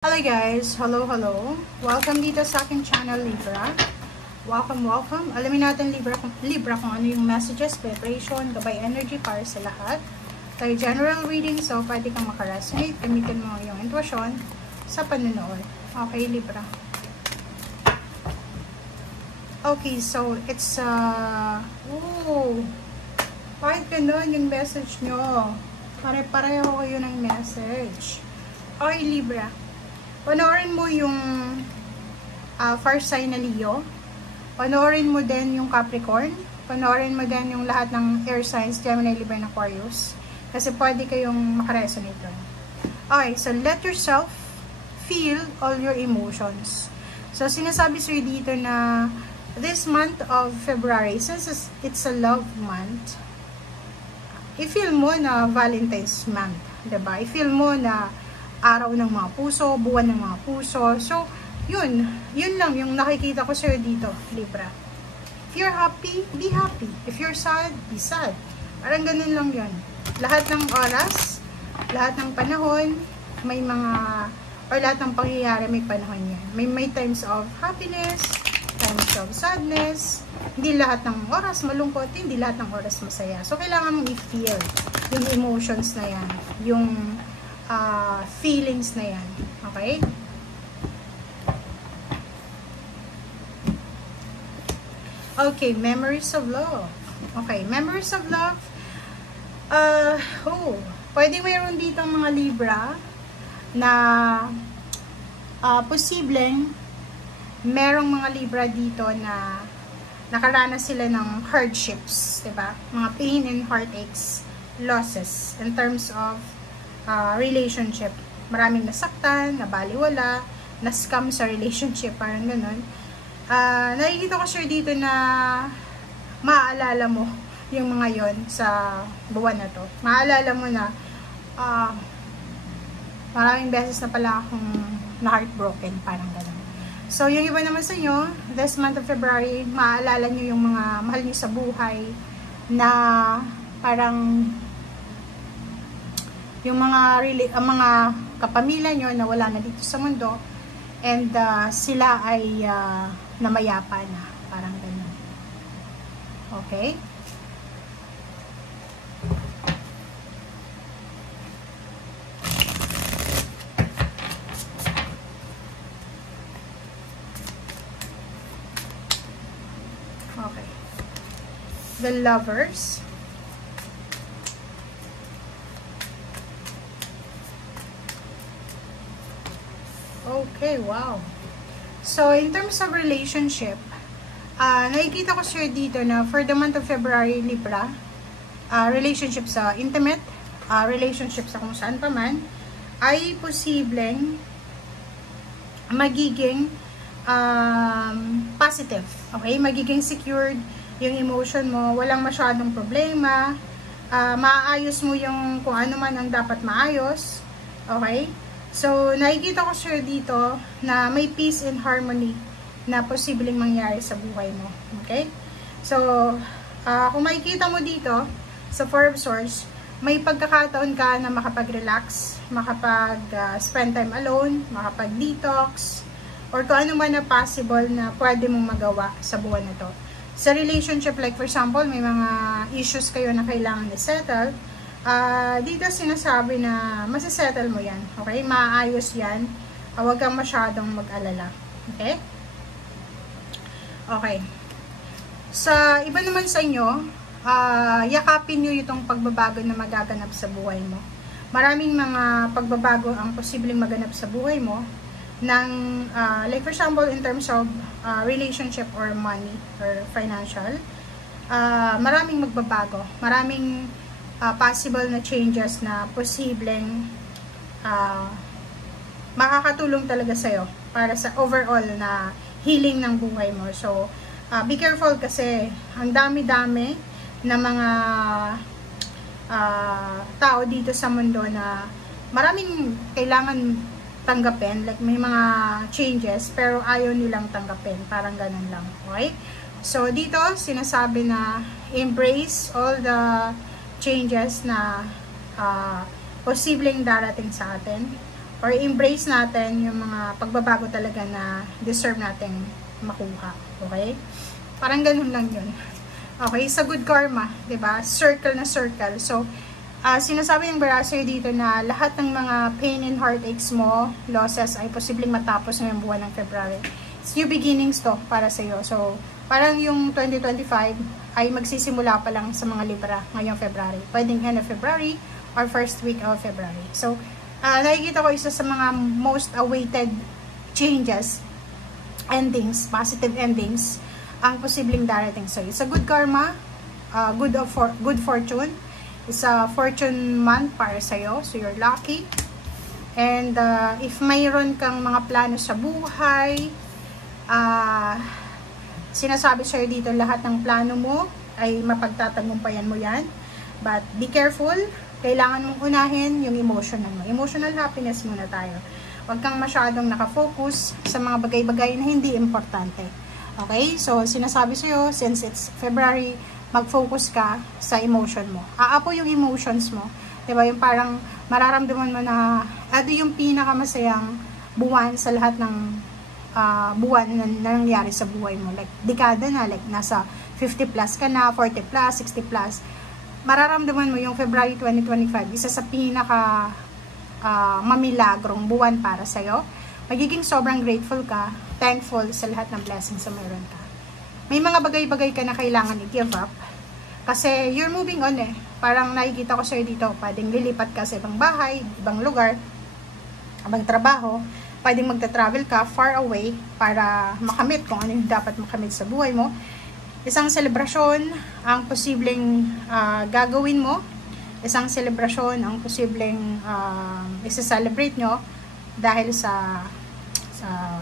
Hello guys! Hello! Welcome dito sa aking channel, Libra. Welcome! Alamin natin, Libra, kung ano yung messages, vibration, gabay energy para sa lahat. Tayo general reading, so pwede kang makaresonate. Gamitin mo yung intuition sa panonood. Okay, Libra. Okay, so it's bakit ganun yung message nyo? Pare-pareho kayo ng message. Okay, Libra. Panoorin mo yung fire sign na Leo. Panoorin mo din yung Capricorn. Panoorin mo din yung lahat ng air signs, Gemini, Libra, and Aquarius. Kasi pwede kayong makaresonate doon. Okay, so let yourself feel all your emotions. So, sinasabi sa'yo dito na this month of February, since it's a love month, i-feel mo na Valentine's month. Diba? I-feel mo na araw ng mga puso, buwan ng mga puso. So, yun lang yung nakikita ko sa'yo dito, Libra. If you're happy, be happy. If you're sad, be sad. Parang ganun lang yun. Lahat ng oras, lahat ng panahon, may mga, or lahat ng pangyayari, may panahon yan. May times of happiness, times of sadness. Hindi lahat ng oras malungkot, hindi lahat ng oras masaya. So, kailangan mong i-feel yung emotions na yan. Yung feelings na yan. Okay? Okay, memories of love. Okay, memories of love. Pwede mayroon dito mga Libra na posibleng merong mga Libra dito na nakaranas sila ng hardships, diba? Mga pain and heartaches, losses in terms of relationship. Maraming nasaktan, nabaliwala, na-scam sa relationship, parang ganun. Nakikita ko sure dito na maaalala mo yung mga yon sa buwan na to. Maaalala mo na maraming beses na pala akong na-heartbroken, parang ganun. So, yung iba naman sa inyo, this month of February, maaalala nyo yung mga mahal nyo sa buhay na parang yung mga kapamilya nyo na wala na dito sa mundo and sila ay namayapa na, parang ganun. Okay? Okay. The Lovers. Okay, wow. So, in terms of relationship, nakikita ko sure dito na for the month of February, Libra, relationship sa intimate, relationship sa kung saan pa man, ay posibleng magiging positive. Okay? Magiging secured yung emotion mo, walang masyadong problema, maayos mo yung kung ano man ang dapat maayos. Okay? So, nakikita ko sure dito na may peace and harmony na posibleng mangyari sa buhay mo. Okay? So, kung makikita mo dito sa Four of Swords, may pagkakataon ka na makapag-relax, makapag-spend time alone, makapag-detox, or kung ano man na possible na pwede mong magawa sa buwan na to. Sa relationship, like for example, may mga issues kayo na kailangan i-settle, dito sinasabi na masisettle mo yan, okay? Maayos yan, huwag kang masyadong mag-alala, okay? Okay. Sa iba naman sa inyo, yakapin nyo itong pagbabago na magaganap sa buhay mo. Maraming mga pagbabago ang posibleng maganap sa buhay mo ng, like for example, in terms of relationship or money or financial, maraming magbabago, maraming possible na changes na posibleng makakatulong talaga sa'yo para sa overall na healing ng buhay mo. So, be careful kasi ang dami-dami na mga tao dito sa mundo na maraming kailangan tanggapin, like may mga changes pero ayaw nilang tanggapin, parang ganun lang. Okay? So, dito sinasabi na embrace all the changes na posibleng darating sa atin. or embrace natin yung mga pagbabago talaga na deserve nating makuha. Okay? Parang ganun lang yun. Okay? Sa good karma, 'di ba? Circle na circle. So, sinasabi ng Barasay dito na lahat ng mga pain and heartaches mo, losses, ay posibleng matapos ngayong buwan ng February. It's new beginnings to para sa iyo. So, parang yung 2025 ay magsisimula pa lang sa mga Libra ngayong February. Pwedeng end of February or first week of February. So, nakikita ko isa sa mga most awaited changes, endings, positive endings, ang posibleng darating sa'yo. It's a good karma, good fortune. It's a fortune month para sa'yo. So, you're lucky. And, if mayroon kang mga plano sa buhay, sinasabi sa'yo dito lahat ng plano mo ay mapagtatagumpayan mo yan. But, be careful. Kailangan mong unahin yung emotional mo. Emotional happiness muna tayo. Huwag kang masyadong nakafocus sa mga bagay-bagay na hindi importante. Okay? So, sinasabi sa'yo, since it's February, mag-focus ka sa emotion mo. Aapo yung emotions mo. Diba? Yung parang mararamdaman mo na ito yung pinakamasayang buwan sa lahat ng buwan na nangyari sa buhay mo. Like, dekada na. Like, nasa 50 plus ka na, 40 plus, 60 plus. Mararamdaman mo yung February 2025, isa sa pinaka mamilagrong buwan para sa'yo. Magiging sobrang grateful ka, thankful sa lahat ng blessings na meron ka. May mga bagay-bagay ka na kailangan i-give up, kasi you're moving on eh. Parang nakikita ko sa'yo dito, pwedeng lilipat ka sa ibang bahay, ibang lugar, ibang trabaho, pwedeng magta-travel ka far away para makamit kung ano yung dapat makamit sa buhay mo. Isang selebrasyon ang posibleng gagawin mo. Isang selebrasyon ang posibleng isa-celebrate nyo dahil sa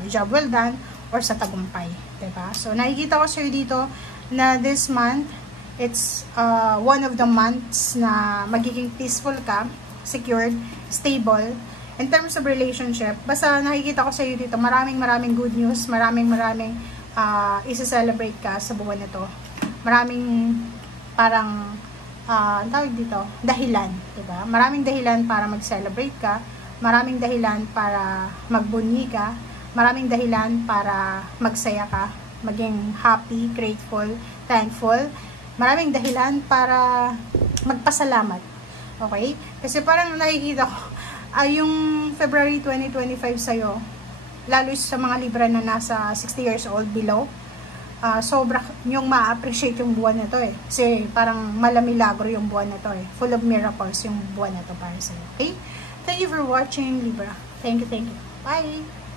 job well done or sa tagumpay. Diba? So, nakikita ko sa'yo dito na this month, it's one of the months na magiging peaceful ka, secured, stable. In terms of relationship, basta nakikita ko sa'yo dito, maraming good news, maraming isa-celebrate ka sa buwan nito. Maraming parang tawag dito, dahilan, diba? Maraming dahilan para mag-celebrate ka, maraming dahilan para magbunyi ka, maraming dahilan para magsaya ka, maging happy, grateful, thankful. Maraming dahilan para magpasalamat. Okay? Kasi parang nakikita ko yung February 2025 sa'yo, lalo sa mga Libra na nasa 60 years old below, sobra yung ma-appreciate yung buwan na to eh. Kasi parang malamilagro yung buwan na to eh. Full of miracles yung buwan na to para sa'yo. Okay? Thank you for watching, Libra. Thank you. Bye!